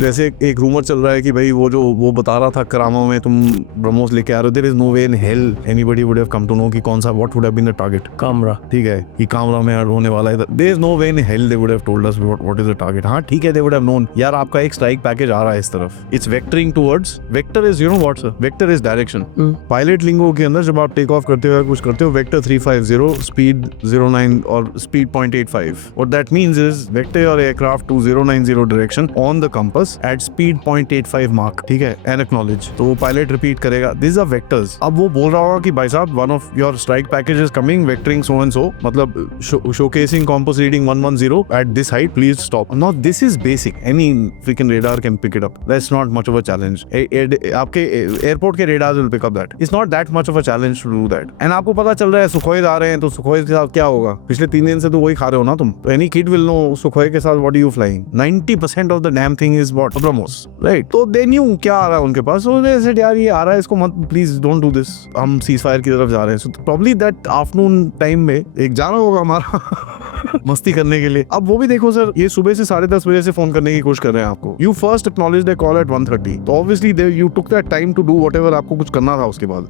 जैसे एक रूमर चल रहा है कि भाई वो बता रहा था करामा में तुम ब्रह्मोस लेके आ रहे हो, there is no way in hell anybody would have come to know कि कौन सा what would have been the target. Kamra, ठीक है कि कामरा में होने वाला है, there is no way in hell they would have told us what is the target. हाँ ठीक है, दे वुड हैव नोन यार आपका एक स्ट्राइक पैकेज आ रहा है इस तरफ, it's vectoring towards, vector is you know what sir, vector is direction. Pilot lingo के अंदर जब आप टेक ऑफ करते हो कुछ करते हो, वेक्टर 350 स्पीड 09 और speed 0.85, what that means is vector your aircraft to 090 direction on the compass at speed 0.85 mark, ठीक है, एंड एक्नॉलेज। तो पायलट रिपीट करेगा दिस आर वेक्टर्स। अब वो बोल रहा होगा कि भाई साहब one of your strike package is coming vectoring so and so, मतलब showcasing compass reading 110 at this height, please stop. Now this is basic, any freaking radar can pick it up, that's not much of a challenge. आपके airport के radars will pick up that, it's not that much of a challenge to do that. And आपको पता चल रहा है Sukhoi आ रहे हैं, तो सुखोई के साथ क्या होगा, पिछले 3 दिन से तो वही खा रहे हो ना तुम, any kid will know Sukhoi के साथ what are you flying, 90% of the damn thing is what BrahMos, right. तो दे न्यू क्या आ रहा है उनके पास, so they said यार ये आ रहा है इसको मत, प्लीज डोंट डू दिस, हम सीज फायर की तरफ जा रहे हैं। So probably that afternoon time में एक जाना होगा हमारा मस्ती करने के लिए। अब वो भी देखो सर, ये सुबह से 10:30 बजे से फोन करने की कोशिश कर रहे हैं आपको, you first acknowledge the call at 1:30, तो obviously you took that time to do whatever आपको कुछ करना था उसके बाद।